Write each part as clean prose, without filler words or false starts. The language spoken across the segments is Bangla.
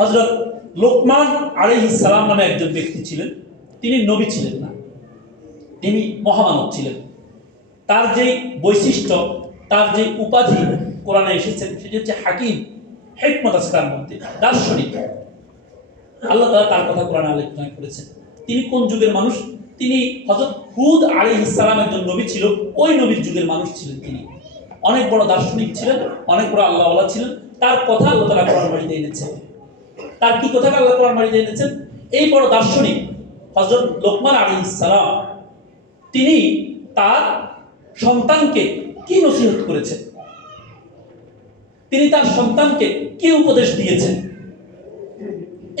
হযরত লোকমান আলাইহিস সালাম নামে একজন ব্যক্তি ছিলেন। তিনি নবী ছিলেন না, তিনি মহামানব ছিলেন। তার যে বৈশিষ্ট্য, তার যে উপাধি কোরআনে এসেছেন সেটি হচ্ছে হাকিম। হিকমত আছে তার মধ্যে, দার্শনিক। আল্লাহ তাআলা তার কথা কোরআনে আলোচনা করেছেন। তিনি কোন যুগের মানুষ? তিনি হযরত হুদ আলাইহিস সালাম একজন নবী ছিল, ওই নবীর যুগের মানুষ ছিলেন। তিনি অনেক বড় দার্শনিক ছিলেন, অনেক বড় আল্লাহওয়ালা ছিলেন। তার কথা আল্লাহ তাআলা কোরআন মাজিদে এনেছেন। তার কি কথাটা আল্লাহ কোরআন মাজিদে এনেছেন? এই বড় দার্শনিক হযরত লোকমান আলাইহিস সালাম তিনি তার সন্তানকে কি নসিহত করেছেন, তিনি তার সন্তানকে কি উপদেশ দিয়েছেন,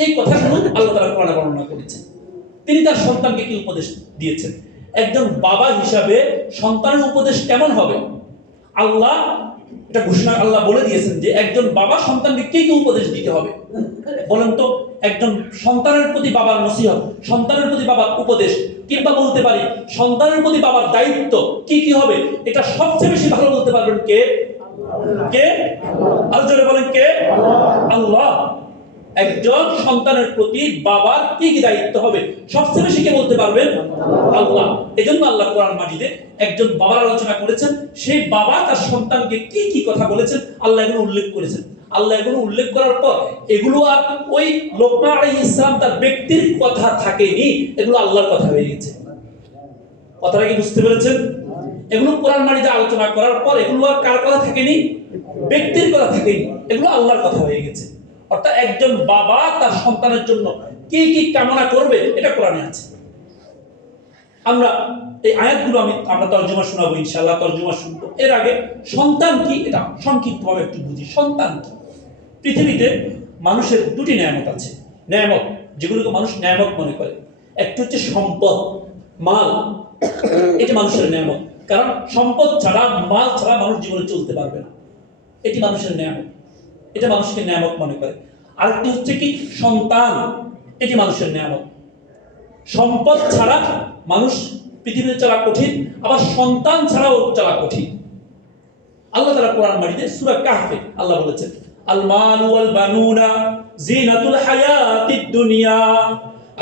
এই কথাগুলো আল্লাহ তাআলা কোরআনে বর্ণনা করেছেন। তিনি তার সন্তানকে কি উপদেশ দিয়েছেন, একজন বাবা হিসাবে সন্তানের উপদেশ কেমন হবে, আল্লাহ এটা ঘোষণা আল্লাহ বলে দিয়েছেন যে একজন বাবা সন্তানকে কি কি উপদেশ দিতে হবে। বলেন তো, একজন সন্তানের প্রতি বাবার নসিহত, সন্তানের প্রতি বাবার উপদেশ, কিংবা বলতে পারি সন্তানের প্রতি বাবার দায়িত্ব কি কি হবে, এটা সবচেয়ে বেশি ভালো বলতে পারবেন কে? কে? আর জোরে বলেন কে? আল্লাহ। একজন সন্তানের প্রতি বাবার কি কি দায়িত্ব হবে সবচেয়ে বেশি কে বলতে পারবেন? আল্লাহ। এজন্য আল্লাহ কোরআন মাজিদে একজন বাবার আলোচনা করেছেন, সেই বাবা তার সন্তানকে কি কি কথা বলেছেন আল্লাহ এগুলো উল্লেখ করেছেন। আল্লাহ এগুলো উল্লেখ করার পর এগুলো আর ওই লোকমান আলাইহিস সালাম তার ব্যক্তির কথা থাকেনি, এগুলো আল্লাহর কথা হয়ে গেছে। কথাটা কি বুঝতে পেরেছেন? এগুলো কোরআন মাজিদে আলোচনা করার পর এগুলো আর কার কথা থাকেনি? ব্যক্তির কথা থাকেনি, এগুলো আল্লাহর কথা হয়ে গেছে। অর্থাৎ একজন বাবা তার সন্তানের জন্য কি কি কামনা করবে এটা কোরআনে আছে। আমরা এই আয়াতগুলো আমরা তরজমা শোনাবো ইনশাআল্লাহ, তরজমা শুনবো। এর আগে সন্তান কি এটা সংক্ষিপ্তভাবে একটু বুঝি। সন্তান কি? পৃথিবীতে মানুষের দুটি নেয়ামত আছে, নেয়ামত যেগুলোকে মানুষ নেয়ামত মনে করে। একটা হচ্ছে সম্পদ, মাল, এটা মানুষের নেয়ামত। কারণ সম্পদ ছাড়া, মাল ছাড়া মানুষ জীবনে চলতে পারবে না, এটি মানুষের নেয়ামত, এটা মানুষকে নেয়ামত মনে করে। আরেকটি হচ্ছে কি? সন্তান, এটি মানুষের নেয়ামত। সম্পদ ছাড়া মানুষ পৃথিবীতে চলা কঠিন, আবার সন্তান ছাড়াও চলা কঠিন। আল্লাহ তাআলা কোরআন মাজিদে সূরা কাহফে আল্লাহ বলেছেন, আল মালু ওয়াল বানুনা জিনাতুল হায়াতিদ দুনিয়া,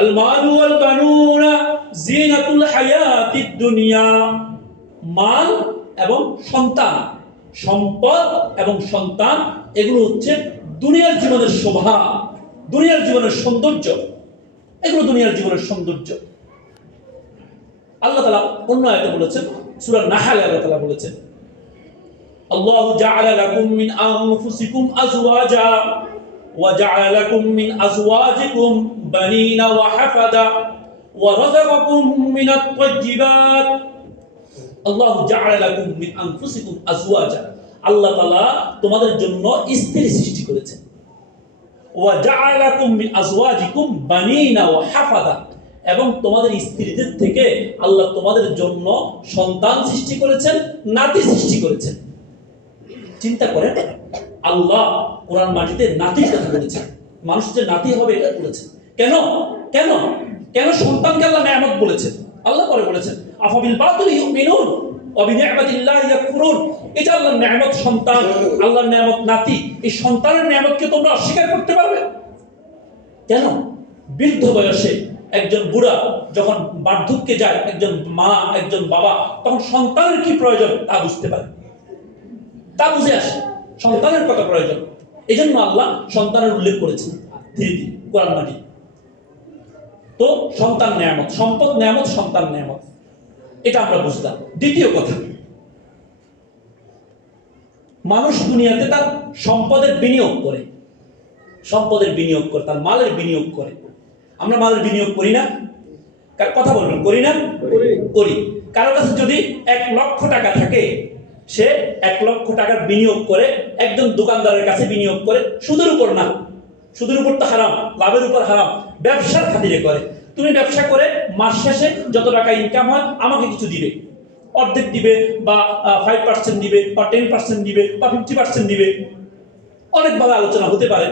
আল মালু ওয়াল বানুনা জিনাতুল হায়াতিদ দুনিয়া। মাল এবং সন্তান, সম্পদ এবং সন্তান, এগুলো হচ্ছে দুনিয়ার জীবনের শোভা, দুনিয়ার জীবনের সৌন্দর্য, এগুলো দুনিয়ার জীবনের সৌন্দর্য। আল্লাহ তাআলা অন্য আয়াতে বলেছেন, সূরা নাহলে আল্লাহ তাআলা বলেছেন, আল্লাহু জাআলা লাকুম মিন আনফুসিকুম আজওয়াজা ওয়া জাআলা লাকুম মিন আজওয়াজিকুম বানিনা ওয়া হাফাদা ওয়া রাযাকাকুম মিনাত তাইয়্যিবাত। আল্লাহু জাআলা লাকুম মিন আনফুসিকুম আজওয়াজা, আল্লাহ তাআলা তোমাদের জন্য স্ত্রী সৃষ্টি করেছেন। ওয়া জাআলা লাকুম মিন আজওয়াজিকুম বানিনা ওয়া হাফাদা, এবং তোমাদের স্ত্রীদের থেকে আল্লাহ তোমাদের জন্য সন্তান সৃষ্টি করেছেন, নাতি সৃষ্টি করেছেন। চিন্তা করেন, আল্লাহ কোরআন মাজিদে নাতির কথা বলেছেন, মানুষ যে নাতি হবে এটা বলেছেন। কেন কেন কেন সন্তানকে আল্লাহ নেয়ামত বলেছেন? আল্লাহ পরে বলেছেন, আফাবিল বাতিল ইউমিনুন ওয়া বিনি'মাতিল্লাহি ইয়াকফুরুন। এটা আল্লাহর নেয়ামত সন্তান, আল্লাহর নেয়ামত নাতি। এই সন্তানের নেয়ামতকে তোমরা অস্বীকার করতে পারবে? কেন? বৃদ্ধ বয়সে একজন বুড়া যখন বার্ধক্যে যায়, একজন মা, একজন বাবা, তখন সন্তানের কি প্রয়োজন তা বুঝতে পারে, তা বুঝে আসে সন্তানের কত প্রয়োজন। এই জন্য আল্লাহ সন্তানের উল্লেখ করেছেন ধীরে ধীরে কোরআন মাজিদ। তো সন্তান নেয়ামত, সম্পদ নেয়ামত, সন্তান নেয়ামত, এটা আমরা বুঝলাম। দ্বিতীয় কথা, মানুষ দুনিয়াতে তার সম্পদের বিনিয়োগ করে, সম্পদের বিনিয়োগ করে, তার মালের বিনিয়োগ করে। আমরা মালের বিনিয়োগ করি না? কথা বলবেন, করি না? করি। কারো কাছে যদি 1 লক্ষ টাকা থাকে, সে 1 লক্ষ টাকার বিনিয়োগ করে একজন দোকানদারের কাছে বিনিয়োগ করে, সুদের উপর না, সুদের উপর তো হারাম, লাভের উপর হারাম, ব্যবসার খাতিরে করে। তুমি ব্যবসা করে মাস শেষে যত টাকা ইনকাম হয় আমাকে কিছু দিবে, অর্ধেক দিবে, বা 5% দিবে, বা 10% দিবে, বা 50% দিবে, অনেকভাবে আলোচনা হতে পারে।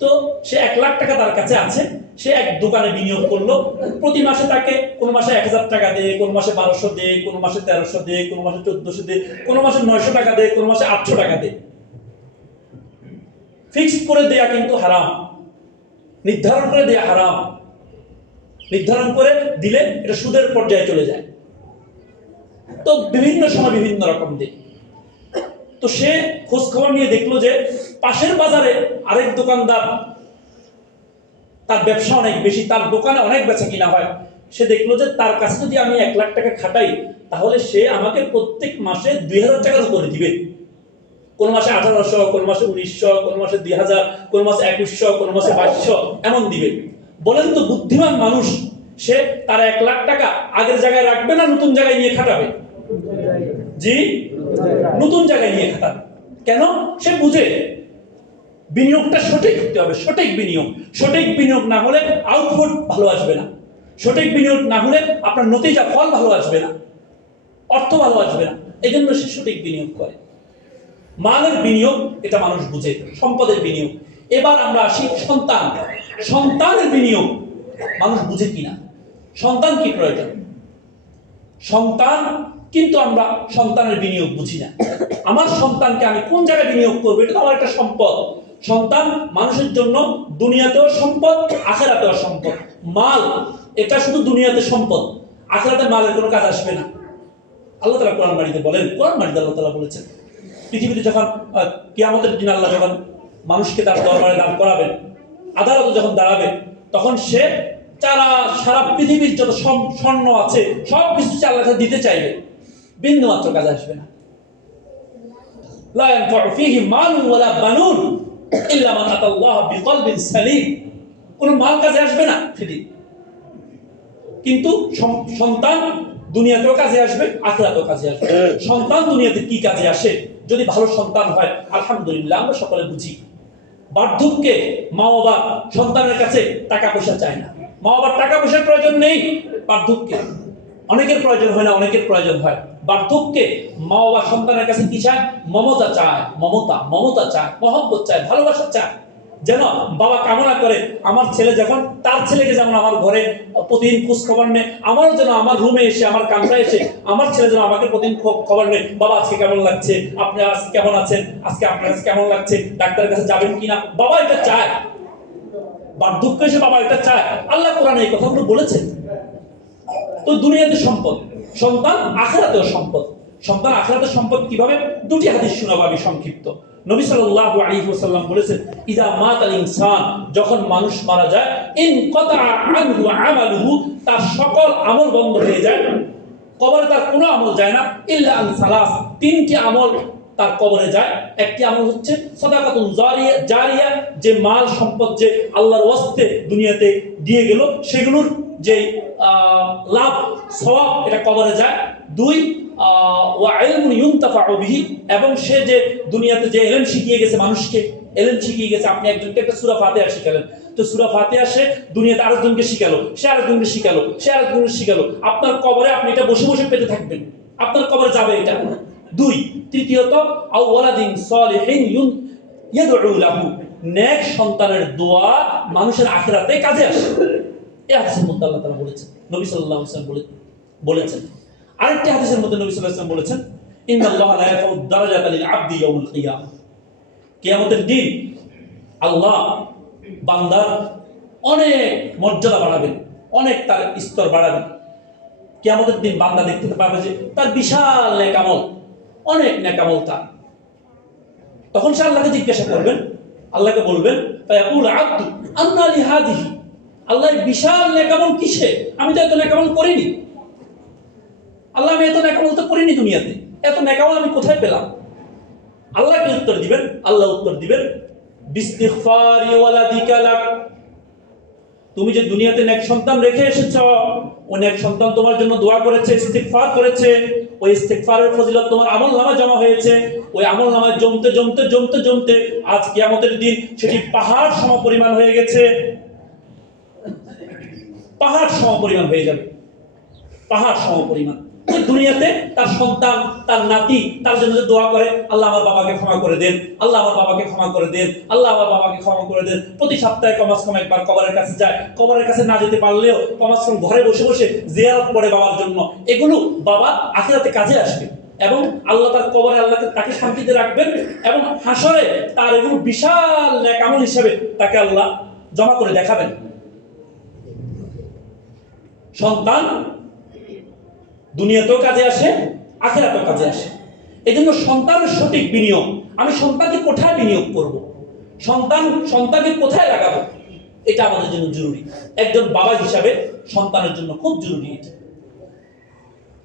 তো সে 1 লাখ টাকা তার কাছে আছে, সে এক দোকানে বিনিয়োগ করলো, প্রতি মাসে তাকে কোন মাসে 1000 টাকা দেয়, কোন মাসে 1200 দেয়, কোন মাসে 1300 দেয়, কোন মাসে 1400 দেয়, কোন মাসে 900 টাকা দেয়, কোন মাসে 800 টাকা দেয়। ফিক্সড করে দেয়া কিন্তু হারাম। নির্ধারণ করে দেয়া হারাম, নির্ধারণ করে দিলে এটা সুদের পর্যায়ে চলে যায়। তো বিভিন্ন সময় বিভিন্ন রকম দেয়। তো সে খোঁজ খবর নিয়ে দেখলো যে পাশের বাজারে আরেক দোকানদার, তার ব্যবসা অনেক বেশি, তার দোকানে অনেক বেচা কিনা হয়। সে দেখলো যে তার কাছে যদি আমি 1,00,000 টাকা খাটাই, তাহলে সে আমাকে প্রত্যেক মাসে 2,000 টাকার উপরে দিবে। কোন মাসে 1,800, কোন মাসে 1,900, কোন মাসে 2,000, কোন মাসে 2,100, কোন মাসে 2,200 এমন দিবে। বলেন তো বুদ্ধিমান মানুষ সে তার 1,00,000 টাকা আগের জায়গায় রাখবে না নতুন জায়গায় নিয়ে খাটাবে? জি, নতুন জায়গায় নিয়ে খাটাবে। কেন? সে বুঝে বিনিয়োগটা সঠিক হতে হবে, সঠিক বিনিয়োগ। সঠিক বিনিয়োগ না হলে আউটপুট ভালো আসবে না, সঠিক বিনিয়োগ না হলে আপনার নতিজা ফল ভালো আসবে না, অর্থ ভালো আসবে না। এই জন্য সে সঠিক বিনিয়োগ করে। মালের বিনিয়োগ এটা মানুষ বুঝে, সম্পদের বিনিয়োগ। এবার আমরা আসি সন্তান। সন্তানের বিনিয়োগ মানুষ বুঝে কিনা? সন্তান কি প্রয়োজন? সন্তান, কিন্তু আমরা সন্তানের বিনিয়োগ বুঝি না। আমার সন্তানকে আমি কোন জায়গায় বিনিয়োগ করবো, এটা তো আমার একটা সম্পদ। সন্তান মানুষের জন্য দুনিয়াতেও সম্পদ, আখিরাতেও সম্পদ। মাল এটা শুধু দুনিয়াতে সম্পদ, আখিরাতে মালের কোনো কাজ আসবে না। আল্লাহ তাআলা কোরআন মাজিদে বলেন, কোরআন মাজিদে আল্লাহ তাআলা বলেছেন, পৃথিবীতে যখন কিয়ামতের দিন আল্লাহ যখন মানুষকে তার দরবারে দাঁড় করাবেন, আদালতে যখন দাঁড়াবে, তখন সে সারা পৃথিবীর যত স্বর্ণ আছে সব কিছু আল্লাহর কাছে দিতে চাইবে, বিন্দু মাত্র কাজ আসবে না। লা ইয়ানফাউ ফীহি মালুন ওয়ালা বানুন ইল্লা মান আতাল্লাহ বিকলবিন সালিম। কোনো মাল কাজে আসবে না সেটি, কিন্তু সন্তান দুনিয়াতেও কাজে আসবে, আখিরাতেও কাজে আসবে। সন্তান দুনিয়াতে কি কাজে আসে? যদি ভালো সন্তান হয় আলহামদুলিল্লাহ, আমরা সকলে বুঝি। বার্ধক্যে মা বাবা সন্তানের কাছে টাকা পয়সা চায় না। মা বাবার টাকা পয়সার প্রয়োজন নেই বার্ধক্যে, অনেকের প্রয়োজন হয় না, অনেকের প্রয়োজন হয়। বার্ধক্যে মা বাবা সন্তানের কাছে কি চায়? মমতা চায়, মমতা চায়, মহব্বত চায়, ভালোবাসা চায়। যেন বাবা কামনা করে আমার ছেলে যখন তার ছেলেকে যেমন আমার ঘরে প্রতিদিন খোঁজ খবর নেয়, আমারও যেন আমার রুমে এসে, আমার কামরায় এসে আমার ছেলে যেন আমাকে প্রতিদিন খবর নেয়, বাবা আজকে কেমন লাগছে, আপনি আজকে কেমন আছেন, আজকে আপনার কাছে কেমন লাগছে, ডাক্তারের কাছে যাবেন কিনা। বাবা এটা চায়, বার্ধক্য এসে বাবা এটা চায়। আল্লাহ কোরআনে এই কথাগুলো বলেছেন। তো দুনিয়াতে সম্পদ, সন্তান আখিরাতেও সম্পদ। সন্তান আখিরাতের সম্পদ কিভাবে? দুটি হাদিস শোনাবো আমি সংক্ষিপ্ত। নবী সাল্লাল্লাহু আলাইহি ওয়াসাল্লাম বলেছেন, ইযা মাতাল ইনসান, যখন মানুষ মারা যায়, ইনকাতা আনহু আমালুহু, তার সকল আমল বন্ধ হয়ে যায়। কবরে তার কোনো আমল যায় না, ইল্লা আন সালাস, তিনটি আমল তার কবরে যায়। একটি আমল হচ্ছে সাদাকাতুন জারিয়া, যে মাল সম্পদ যে আল্লাহর ওয়াস্তে দুনিয়াতে দিয়ে গেল, সেগুলোর যে লাভ সওয়াব এটা কবরে যায়। দুই, ওয়া ইলমুন ইউনতাফাউ বিহি, এবং সে যে দুনিয়াতে যে ইলম শিখিয়ে গেছে মানুষকে, ইলম শিখিয়ে গেছে। আপনি একজনকে একটা সূরা ফাতিহা শিখালেন, তো সূরা ফাতিহা সে দুনিয়াতে আরেকজনকে শিখালো, সে আরেকজনকে শিখালো, সে আরেকজনকে শিখালো। আপনার কবরে আপনি এটা বসে বসে পেতে থাকবেন, আপনার কবরে যাবে এটা। দুই, তৃতীয়ত আও ওয়ালাদিন সালিহিন ইয়াদউ লাহু, নেক সন্তানের দোয়া মানুষের আখিরাতে কাজে আসে। এই হাদিসের মধ্যে আল্লাহ তাআলা বলেছেন, নবী সাল্লাল্লাহু আলাইহি ওয়াসাল্লাম বলেছেন। আরেকটি হাদিসের মধ্যে নবী সাল্লাল্লাহু আলাইহি ওয়াসাল্লাম বলেছেন, ইন্নাল্লাহা লা ইয়ারফাউ দারাজাতা লিল আবদি ইয়াউমুল কিয়ামah, কিয়ামতের দিন আল্লাহ বান্দার অনেক মর্যাদা বাড়াবেন, অনেক তার স্তর বাড়াবেন। কিয়ামতের দিন বান্দা দেখতে পাবে যে তার বিশাল নেক আমল, অনেক নেক আমল তার। তখন সে আল্লাহকে জিজ্ঞাসা করবেন, আল্লাহকে বলবেন, ফায়াকুল আব্দু আন্না লিহাদিহি, আল্লাহ বিশাল নেক আমল কিসে? আমি তো এত নেক আমল করিনি। আল্লাহ, আমি এত নেক আমল তো করিনি দুনিয়াতে, এত নেক আমল আমি কোথায় পেলাম? আল্লাহকে উত্তর দিবেন, আল্লাহ উত্তর দিবেন, বিস্তিগফারি ওয়ালাদিকা লাক, তুমি যে দুনিয়াতে নেক সন্তান রেখে এসেছো, ওই নেক সন্তান তোমার জন্য দোয়া করেছে, ইস্তিগফার করেছে, ওই ইস্তিগফারের ফজিলত তোমার আমলনামায় জমা হয়েছে। ওই আমলনামায় জমতে জমতে জমতে জমতে আজ কিয়ামতের দিন সেটি পাহাড় সমপরিমাণ হয়ে গেছে, পাহাড় সমপরিমাণ হয়ে যাবে, পাহাড় সমপরিমাণ। ওই দুনিয়াতে তার সন্তান, তার নাতি তার জন্য দোয়া করে, আল্লাহ আমার বাবাকে ক্ষমা করে দেন, আল্লাহ আমার বাবাকে ক্ষমা করে দেন, আল্লাহ আমার বাবাকে ক্ষমা করে দেন। প্রতি সপ্তাহে কমাস কম একবার কবরের কাছে যায়, কবরের কাছে না যেতে পারলেও কমাস কম ঘরে বসে বসে জিয়ারত করে বাবার জন্য। এগুলো বাবা আখিরাতে কাজে আসবে, এবং আল্লাহ তার কবরে আল্লাহকে তাকে শান্তিতে রাখবেন, এবং হাসরে তার এগুলো বিশাল নেক আমল হিসেবে তাকে আল্লাহ জমা করে দেখাবেন। সন্তান দুনিয়াতেও কাজে আসে, আখিরাতেও কাজে আসে। এই জন্য সন্তানের সঠিক বিনিয়োগ, আমি সন্তানকে কোথায় বিনিয়োগ করব, সন্তানকে কোথায় লাগাবো, এটা আমাদের জন্য জরুরি। একজন বাবা হিসাবে সন্তানের জন্য খুব জরুরি এটা।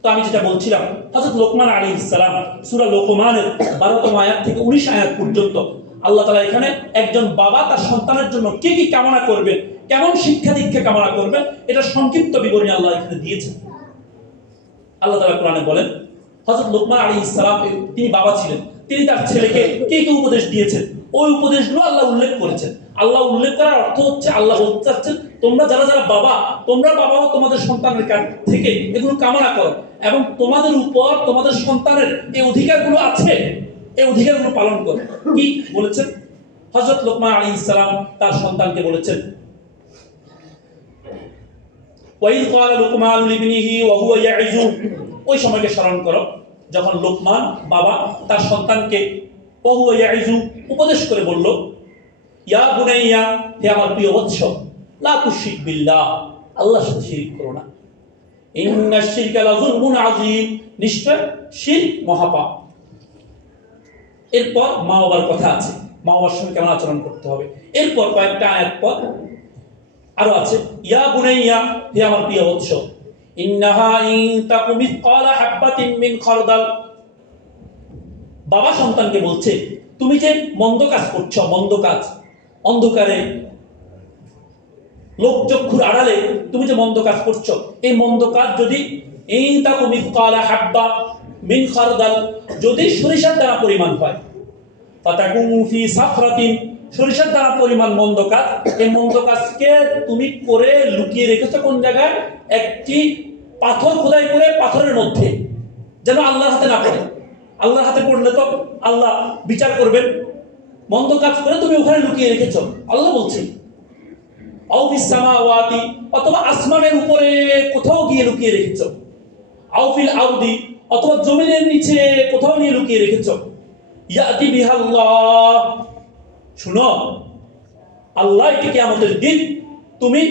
তো আমি যেটা বলছিলাম, হযরত লোকমান আলাইহিস সালাম সূরা লোকমানের 12তম আয়াত থেকে 19 আয়াত পর্যন্ত আল্লাহ তাআলা এখানে একজন বাবা তার সন্তানের জন্য কি কি কামনা করবেন, কেমন শিক্ষা দীক্ষা কামনা করবেন, এটা সংক্ষিপ্ত বিবরণী আল্লাহ এখানে দিয়েছেন। আল্লাহ তাআলা কোরআনে বলেন, হযরত লোকমান আলাইহিস সালাম তিনি বাবা ছিলেন, তিনি তার ছেলেকে কি কি উপদেশ দিয়েছেন, ওই উপদেশগুলো আল্লাহ উল্লেখ করেছেন। আল্লাহ উল্লেখ করার অর্থ হচ্ছে আল্লাহ বলতে চাচ্ছেন, তোমরা যারা যারা বাবা, তোমরা বাবাও তোমাদের সন্তানের কাছ থেকে এগুলো কামনা করো, এবং তোমাদের উপর তোমাদের সন্তানের এই অধিকারগুলো আছে, এই অধিকারগুলো পালন করো। কি বলেছেন হযরত লোকমান আলাইহিস সালাম তার সন্তানকে বলেছেন, ওয়াইদ ক্বালা লুকমান লিবনিহি ওয়া হুয়া ইয়াইযু, ওই সময়কে স্মরণ করো যখন লোকমান বাবা তার সন্তানকে ওয়া হুয়া ইয়াইযু উপদেশ করে বলল, ইয়া বুনাইয়া, হে আমার প্রিয় বৎস, লা তুশরিক বিল্লাহ, আল্লাহর সাথে শিরক করো না। ইন্নাশ শিরকা লাযুলমুন আযীম, নিশ্চয় শিরক মহাপাপ। এরপর মা বাবার কথা আছে, মা বাবার সঙ্গে কেমন আচরণ করতে হবে। এরপর কয়েকটা আয়াত পর আরো আছে, ইয়া বুনাইয়া, হে আমার প্রিয় বৎস, ইন্নাহা ইন তাকু মিসকালা হাববাতিন মিন খারদাল, বাবা সন্তানকে বলছে, তুমি যে মন্দ কাজ করছো, মন্দ কাজ, অন্ধকারে লোকচক্ষুর আড়ালে তুমি যে মন্দ কাজ করছো, এই মন্দ কাজ যদি ইন তাকু মিসকালা হাব্বা মিন খারদাল, যদি সরিষার দানা পরিমাণ হয়, ফাতাকুম ফি সাফরাতিন, সরিষার দানা পরিমাণ মন্দ কাজ, এই মন্দ কাজকে তুমি করে লুকিয়ে রেখেছো কোন জায়গায়, একটি পাথর খোদাই করে পাথরের মধ্যে, যেন আল্লাহর হাতে না পড়ে। আল্লাহর হাতে পড়লে তো আল্লাহ বিচার করবেন। মন্দ কাজ করে তুমি ওখানে লুকিয়ে রেখেছো, আল্লাহ বলছেন। আও ফিস সামাওয়াতি, অথবা আসমানের উপরে কোথাও গিয়ে লুকিয়ে রেখেছো। আও ফিল আরদি, অথবা জমিনের নিচে কোথাও নিয়ে লুকিয়ে রেখেছো। ইয়াতি বিহাল্লাহ, শুনো, আল্লাহ এটি কিয়ামতের দিন তুমি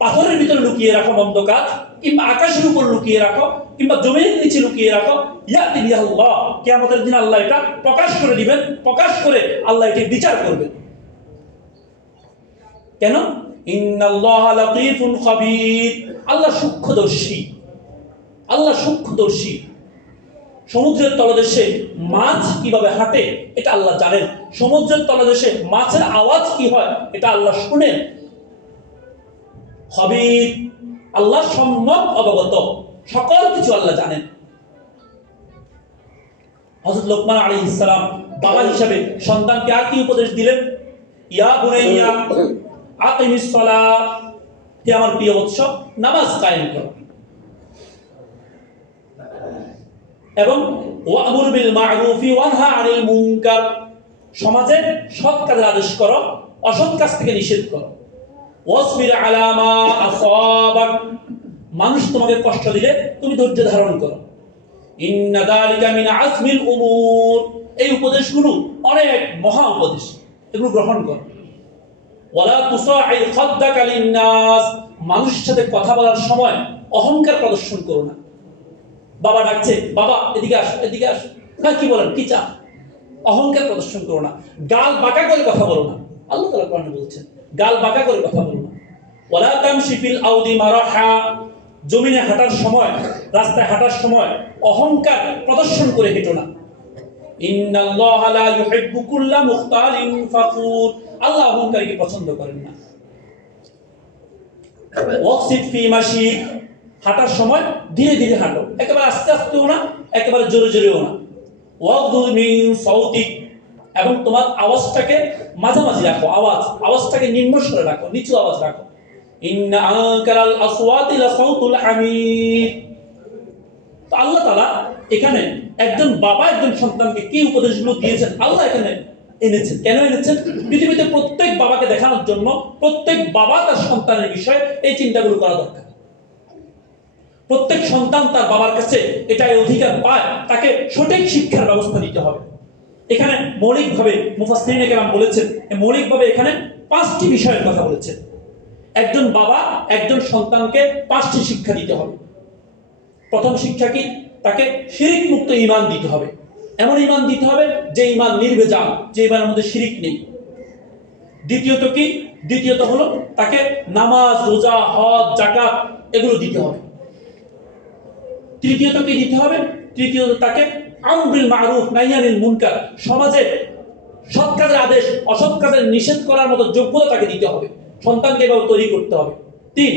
পাথরের ভিতরে লুকিয়ে রাখো মন্দ কাজ, কিংবা আকাশের উপর লুকিয়ে রাখো, কিংবা জমিনের নিচে লুকিয়ে রাখো, ইয়াতি বিহাল্লাহ, কিয়ামতের দিন আল্লাহ এটা প্রকাশ করে দিবেন, প্রকাশ করে আল্লাহ এটি বিচার করবেন। কেন? ইন্নাল্লাহা লাতীফুন খাবীর, আল্লাহ সূক্ষ্মদর্শী, আল্লাহ সূক্ষ্মদর্শী। সমুদ্রের তলদেশে মাছ কিভাবে হাঁটে এটা আল্লাহ জানেন, সমুদ্রের তলদেশে মাছের আওয়াজ কি হয় এটা আল্লাহ শুনেন। খবীর, আল্লাহ সম্যক অবগত, সকল কিছু আল্লাহ জানেন। হযরত লোকমান আলাইহিস সালাম বাবা হিসাবে সন্তানকে আর কি উপদেশ দিলেন? ইয়া বুনাইয়া আকিমিস সালাহ, হে আমার প্রিয় বৎস, নামাজ কায়েম করো, এবং ওয়া'মুর বিল মা'রুফি ওয়ানহা আনিল মুনকার, সমাজে সৎ কাজের আদেশ করো, অসৎ কাজ থেকে নিষেধ করো। ওয়াসবির আলা মা আসাবাক, মানুষ তোমাকে কষ্ট দিলে তুমি ধৈর্য ধারণ করো। ইন্না যালিকা মিন আজমিল উমুর, এই উপদেশগুলো অনেক মহা উপদেশ, এগুলো গ্রহণ করো। ওয়ালা তুসাইর খাদ্দাকা লিন্নাস, মানুষের সাথে কথা বলার সময় অহংকার প্রদর্শন করো না। বাবা ডাকছে, বাবা এদিকে আসো, এদিকে আসো, না কি বলেন, কি চান, অহংকার প্রদর্শন করো না, গাল বাঁকা করে কথা বলো না। আল্লাহ তাআলা কোরআনে বলছেন, গাল বাঁকা করে কথা বলো না। ওয়ালা তামশি ফিল আরদি মারাহা, জমিনে হাঁটার সময়, রাস্তায় হাঁটার সময় অহংকার প্রদর্শন করে হেঁটো না। ইন্নাল্লাহা লা ইউহিব্বু কুল্লা মুখতালিন ফাখুর, আল্লাহ অহংকারীকে পছন্দ করেন না। ওয়াকসিদ ফি মাশিক, হাঁটার সময় ধীরে ধীরে হাঁটো, একেবারে আস্তে আস্তেও না, একেবারে জোরে জোরেও না। ওয়াগদুদ মিন সাউতিক, এবং তোমার আওয়াজটাকে মাঝামাঝি রাখো, আওয়াজটাকে নিম্ন স্বরে রাখো, নিচু আওয়াজ রাখো। ইন্না আনকারাল আসওয়াতি লাসাউতুল হামির। তো আল্লাহ তাআলা এখানে একজন বাবা একজন সন্তানকে কি উপদেশগুলো দিয়েছেন আল্লাহ এখানে এনেছেন। কেন এনেছেন? পৃথিবীতে প্রত্যেক বাবাকে দেখানোর জন্য, প্রত্যেক বাবা তার সন্তানের বিষয়ে এই চিন্তাগুলো করা দরকার। প্রত্যেক সন্তান তার বাবার কাছে এটা অধিকার পায়, তাকে সঠিক শিক্ষার ব্যবস্থা দিতে হবে। এখানে মৌলিকভাবে মুফাসসিরিনে কেরাম বলেছেন, মৌলিকভাবে এখানে 5টি বিষয়ের কথা বলেছেন। একজন বাবা একজন সন্তানকে 5টি শিক্ষা দিতে হবে। প্রথম শিক্ষা কি? তাকে শিরিক মুক্ত ঈমান দিতে হবে। এমন ঈমান দিতে হবে যে ঈমান নির্ভেজাল, যে ঈমানের মধ্যে শিরিক নেই। দ্বিতীয়ত কি? দ্বিতীয়ত হলো তাকে নামাজ, রোজা, হজ, যাকাত এগুলো দিতে হবে। তৃতীয়ত কি দিতে হবে? তৃতীয়ত তাকে আমর বিল মারুফ নাহি আনিল মুনকার, সমাজে সৎ কাজের আদেশ, অসৎ কাজের নিষেধ করার মতো যোগ্যতা তাকে দিতে হবে। সন্তানকে এভাবে তৈরি করতে হবে। 3,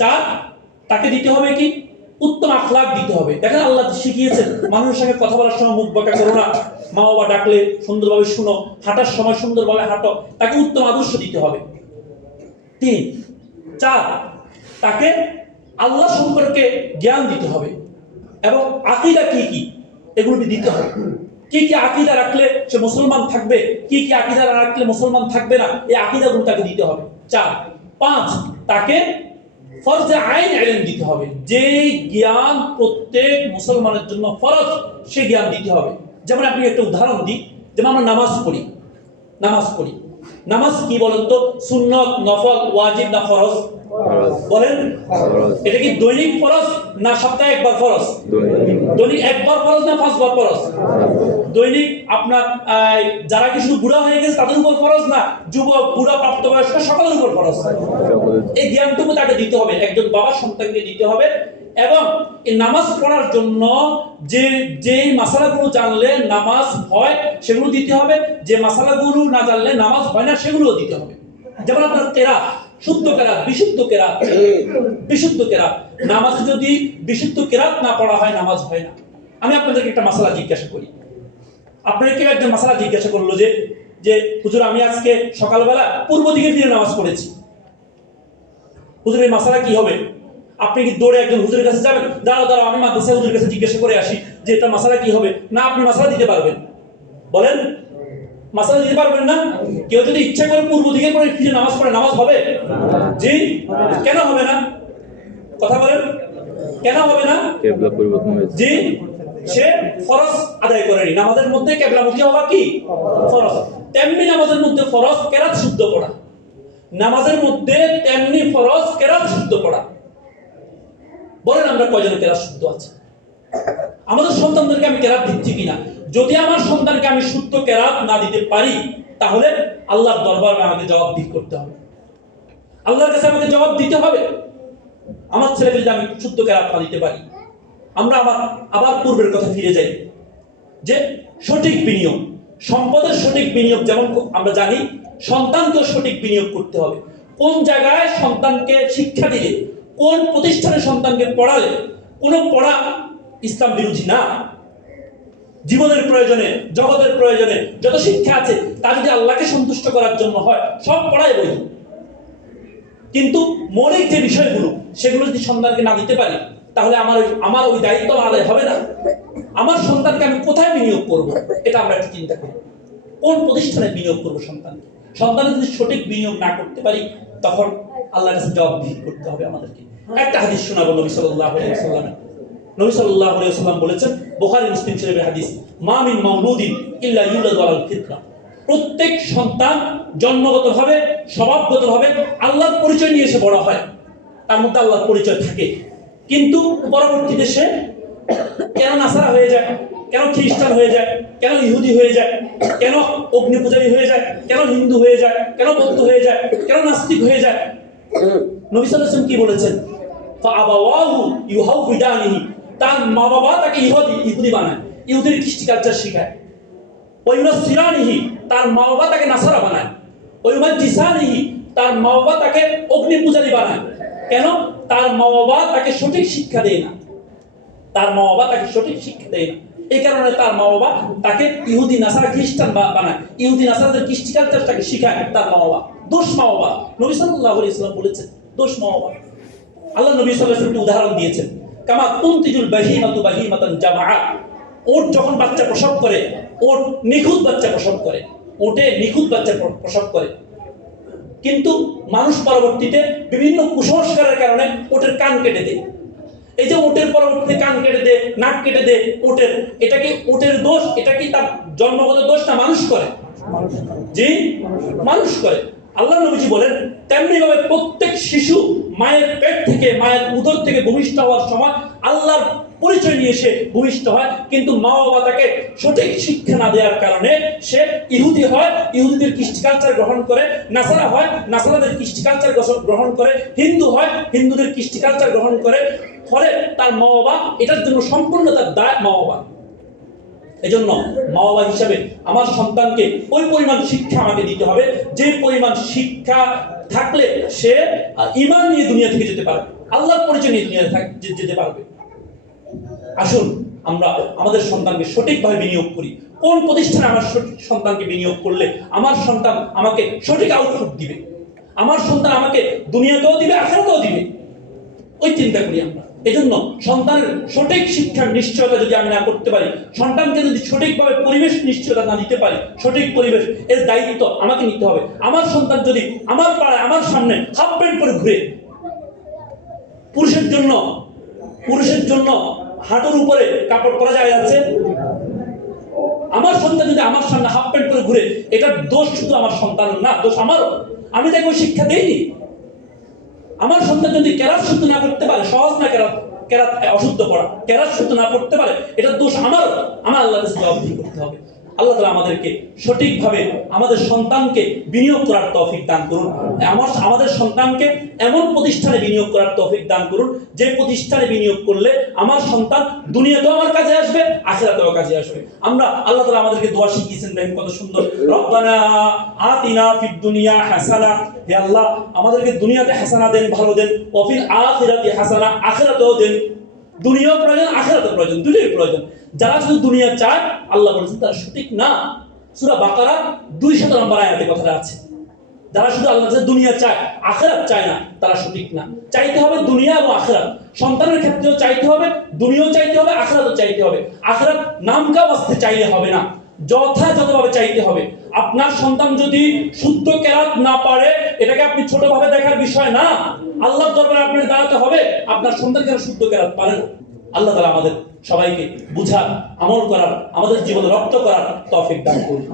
4 তাকে দিতে হবে কি? উত্তম আখলাক দিতে হবে। দেখেন আল্লাহ শিখিয়েছেন মানুষের সঙ্গে কথা বলার সময় মুখ বাঁকা করো না, মা বাবা ডাকলে সুন্দরভাবে শুনো, হাঁটার সময় সুন্দরভাবে হাঁটো, তাকে উত্তম আদর্শ দিতে হবে। 3, 4 তাকে আল্লাহ সম্পর্কে জ্ঞান দিতে হবে এবং আকীদা কি কি এগুলো দিতে হবে। কি কি আকীদা রাখলে সে মুসলমান থাকবে, কি কি আকীদা রাখলে মুসলমান থাকবে না, এই আকীদাগুলো তাকে দিতে হবে। 4, 5 তাকে ফরজে আইন ইলম দিতে হবে। যে জ্ঞান প্রত্যেক মুসলমানের জন্য ফরজ, সে জ্ঞান দিতে হবে। যেমন আপনি একটা উদাহরণ দিই, যেমন আমরা নামাজ পড়ি। নামাজ কি বলেন তো? সুন্নত, নফল, ওয়াজিব না ফরজ? বলেন। এটা কি দৈনিক ফরজ না সপ্তাহে একবার ফরজ? দৈনিক একবার ফরজ না 5 বার ফরজ? দৈনিক আপনার যারা কি শুধু বুড়া হয়ে গেছে তাদের উপর ফরজ না যুবক, বুড়া, প্রাপ্তবয়স্ক সকলের উপর ফরজ? এই জ্ঞানটুকু তাকে দিতে হবে, একজন বাবার সন্তানকে দিতে হবে। এবং এই নামাজ পড়ার জন্য যে মাসালাগুলো জানলে নামাজ হয় সেগুলো দিতে হবে, যে মাসালাগুলো না জানলে নামাজ হয় না সেগুলো দিতে হবে। যেমন আপনার কেরাত, শুদ্ধ কেরাত, বিশুদ্ধ কেরাত। নামাজে যদি বিশুদ্ধ কেরাত না পড়া হয় নামাজ হয় না। আমি আপনাদেরকে একটা মাসালা জিজ্ঞাসা করি। আপনাকে কেউ একজন মাসালা জিজ্ঞাসা করলো যে হুজুর আমি আজকে সকালবেলা পূর্ব দিকে ফিরে নামাজ পড়েছি, হুজুর এই মাসালা কি হবে? আপনি কি দৌড়ে একজন হুজুরের কাছে যাবেন, দাঁড়াও আমি মাদ্রাসায় হুজুরের কাছে জিজ্ঞাসা করে আসি যে এটা মাসালা কি হবে? না, আপনি মাসালা দিতে পারবেন? বলেন, মাসালা দিতে পারবেন না? কেউ যদি ইচ্ছা করে পূর্ব দিকে করে ফিরে নামাজ পড়ে, নামাজ হবে? জি, কেন হবে না? কথা বলেন, কেন হবে না? কিবলা পরিবর্তন হয়েছে। জি, সে ফরজ আদায় করেনি। নামাজের মধ্যে কিবলামুখী হওয়া কি ফরজ? তেমনি নামাজের মধ্যে ফরজ কেরাত শুদ্ধ পড়া। নামাজের মধ্যে তেমনি ফরজ কেরাত শুদ্ধ পড়া। বলেন আমরা কয়জন কেরাত শুদ্ধ আছে? আমাদের সন্তানদেরকে আমি কেরাত দিচ্ছি কিনা? যদি আমার সন্তানকে আমি শুদ্ধ কেরাত না দিতে পারি তাহলে আল্লাহর দরবারে আমাকে জবাবদিহি করতে হবে, আল্লাহর কাছে আমাকে জবাব দিতে হবে। আমার ছেলেকে যদি আমি শুদ্ধ কেরাত না দিতে পারি। আমরা আবার পূর্বের কথা ফিরে যাই যে সঠিক বিনিয়োগ, সম্পদের সঠিক বিনিয়োগ। যেমন আমরা জানি সন্তানকে সঠিক বিনিয়োগ করতে হবে। কোন জায়গায় সন্তানকে শিক্ষা দিলে, কোন প্রতিষ্ঠানে সন্তানকে পড়ালে, কোন পড়া ইসলাম বিরোধী না। জীবনের প্রয়োজনে, জগতের প্রয়োজনে যত শিক্ষা আছে তা যদি আল্লাহকে সন্তুষ্ট করার জন্য হয় সব পড়াই বৈধ। কিন্তু মৌলিক যে বিষয়গুলো সেগুলো যদি সন্তানকে না দিতে পারি তাহলে আমার ওই দায়িত্ব আদায় হবে না। আমার সন্তানকে আমি কোথায় বিনিয়োগ করব এটা আমরা একটু চিন্তা করি। কোন প্রতিষ্ঠানে বিনিয়োগ করব সন্তানের যদি সঠিক বিনিয়োগ না করতে পারি তখন আল্লাহর কাছে জবাবদিহি করতে হবে আমাদেরকে। একটা হাদিস শোনাবো নবী সাল্লাল্লাহু আলাইহি ওয়াসাল্লামের। নবী সাল্লাল্লাহু আলাইহি ওয়াসাল্লাম বলেছেন, বুখারী মুসলিম শরীফের হাদিস, মা মিন মাউলুদিন ইল্লা ইউলাদু আলাল ফিতরা। প্রত্যেক সন্তান জন্মগতভাবে, স্বভাবগতভাবে আল্লাহর পরিচয় নিয়ে এসে বড় হয়, তার মধ্যে আল্লাহর পরিচয় থাকে। কিন্তু পরবর্তীতে সে কেন নাসারা হয়ে যায়, কেন খ্রিস্টান হয়ে যায়, কেন ইহুদি হয়ে যায়, কেন অগ্নি পূজারী হয়ে যায়, কেন হিন্দু হয়ে যায়, কেন বৌদ্ধ হয়ে যায়, কেন নাস্তিক হয়ে যায়? নবী সাল্লাল্লাহু আলাইহি ওয়াসাল্লাম কি বলেছেন? ফাআবাওয়াহু ইউহাউবিদানিহি, তার মা বাবা তাকে ইহুদি বানায়, ইহুদির কৃষ্টি কালচার শেখায়। ওয়াইউনাসসিরানিহি, তার মা বাবা তাকে নাসারা বানায়। ওয়াইউমাজ্জিসানিহি, তার মা বাবা তাকে অগ্নি পূজারী বানায়। কেন? তার মা বাবা তাকে সঠিক শিক্ষা দেয় না, তার মা বাবা তাকে সঠিক শিক্ষা দেয় না। এই কারণে তার মা বাবা তাকে ইহুদি, নাসারা, খ্রিস্টান বানায়। ইহুদি, নাসারাদের কৃষ্টি কালচারটাকে শিখায় তার মা বাবা। দোষ মা বাবা। নবী সাল্লাল্লাহু আলাইহি ওয়াসাল্লাম বলেছেন দোষ মা বাবা। আল্লাহ নবী সাল্লাল্লাহু আলাইহি ওয়াসাল্লাম উদাহরণ দিয়েছেন, কামা তুনতিজুল বাহিমাতু বাহিমাতান জামাআ। ওট যখন বাচ্চা প্রসব করে, ওট নিখুঁত বাচ্চা প্রসব করে, ওটে নিখুঁত বাচ্চা প্রসব করে। কিন্তু মানুষ পরবর্তীতে বিভিন্ন কুসংস্কারের কারণে ওটের কান কেটে দেয়। এই যে ওটের পরবর্তীতে কান কেটে দেয়, নাক কেটে দেয় ওটের, এটা কি ওটের দোষ? এটা কি তার জন্মগত দোষ না মানুষ করে? জি, মানুষ করে। আল্লাহ নবীজি বলেন তেমনি ভাবে প্রত্যেক শিশু মায়ের পেট থেকে, মায়ের উদর থেকে ভূমিষ্ঠ হওয়ার সময় আল্লাহর পরিচয় নিয়ে সে ভূমিষ্ঠ হয়, কিন্তু মা বাবা তাকে সঠিক শিক্ষা না দেওয়ার কারণে সে ইহুদি হয়, ইহুদিদের কৃষ্টি কালচার গ্রহণ করে, নাসারা হয়, নাসারাদের কৃষ্টি কালচার গ্রহণ করে, হিন্দু হয়, হিন্দুদের কৃষ্টি কালচার গ্রহণ করে। ফলে তার মা বাবা এটার জন্য সম্পূর্ণ তার দায় মা বাবা। এজন্য মা বাবা হিসাবে আমার সন্তানকে ওই পরিমাণ শিক্ষা আমাকে দিতে হবে যে পরিমাণ শিক্ষা থাকলে সে ঈমান নিয়ে দুনিয়া থেকে যেতে পারবে, আল্লাহর পরিচয় নিয়ে দুনিয়া যেতে পারবে। আসুন আমরা আমাদের সন্তানকে সঠিকভাবে বিনিয়োগ করি। কোন প্রতিষ্ঠানে আমার সন্তানকে বিনিয়োগ করলে আমার সন্তান আমাকে সঠিক আউটপুট দিবে, আমার সন্তান আমাকে দুনিয়াতেও দিবে, আখিরাতেও দিবে, ওই চিন্তা করি আমরা। এজন্য সন্তানের সঠিক শিক্ষার নিশ্চয়তা যদি আমি না করতে পারি, সন্তানকে যদি সঠিকভাবে পরিবেশ নিশ্চয়তা না দিতে পারি, সঠিক পরিবেশ এর দায়িত্ব আমাকে নিতে হবে। আমার সন্তান যদি আমার পাড়ায় আমার সামনে হাফ প্যান্ট পরে ঘুরে, পুরুষের জন্য হাঁটুর উপরে কাপড় পরা যায় আছে, আমার সন্তান যদি আমার সামনে হাফ প্যান্ট পরে ঘুরে, এটার দোষ শুধু আমার সন্তানের না, দোষ আমারও। আমি তাকে ওই শিক্ষা দেইনি। আমার সন্তান যদি কেরাত শুদ্ধ না করতে পারে, সহজ না কেরাত অশুদ্ধ পড়া, কেরাত শুদ্ধ না করতে পারে, এটার দোষ আমারও। আমার আল্লাহর কাছে জবাবদিহি করতে হবে। আল্লাহ তাআলা আমাদেরকে সঠিকভাবে আমাদের সন্তানকে বিনিয়োগ করার তৌফিক দান করুন। আমাদের সন্তানকে এমন প্রতিষ্ঠানে বিনিয়োগ করার তৌফিক দান করুন যে প্রতিষ্ঠানে বিনিয়োগ করলে আমার সন্তান দুনিয়াতেও আমার কাজে আসবে, আখিরাতেও কাজে আসবে। আমরা আল্লাহ তাআলা আমাদেরকে দোয়া শিখিয়েছেন, দেখেন কত সুন্দর, রব্বানা আতিনা ফিদ দুনিয়া হাসানা, হে আল্লাহ আমাদেরকে দুনিয়াতে হাসানা দেন, ভালো দেন, ওয়া ফিল আখিরাতি হাসানা, আখিরাতেও দেন। দুনিয়াও প্রয়োজন, আখিরাতেও প্রয়োজন, দুটোই প্রয়োজন। যারা শুধু দুনিয়া চায়, আল্লাহ বলেছেন তারা সঠিক না। সূরা বাকারা 200 নম্বর আয়াতে কথাটা আছে। যারা শুধু আল্লাহর কাছে দুনিয়া চায়, আখিরাত চায় না, তারা সঠিক না। চাইতে হবে দুনিয়া এবং আখিরাত। সন্তানের ক্ষেত্রেও চাইতে হবে, দুনিয়াও চাইতে হবে, আখিরাতও চাইতে হবে। আখিরাত নামকা বাস্তে চাইলে হবে না, যথাযথভাবে চাইতে হবে। আপনার সন্তান যদি শুদ্ধ কেরাত না পারে, এটাকে আপনি ছোটভাবে দেখার বিষয় না। আল্লাহর দরবারে আপনাকে দাঁড়াতে হবে, আপনার সন্তান কেন শুদ্ধ কেরাত পারে না। আল্লাহ তাআলা আমাদের সবাইকে বুঝার, আমল করার, আমাদের জীবনে রপ্ত করার তৌফিক দান করুন।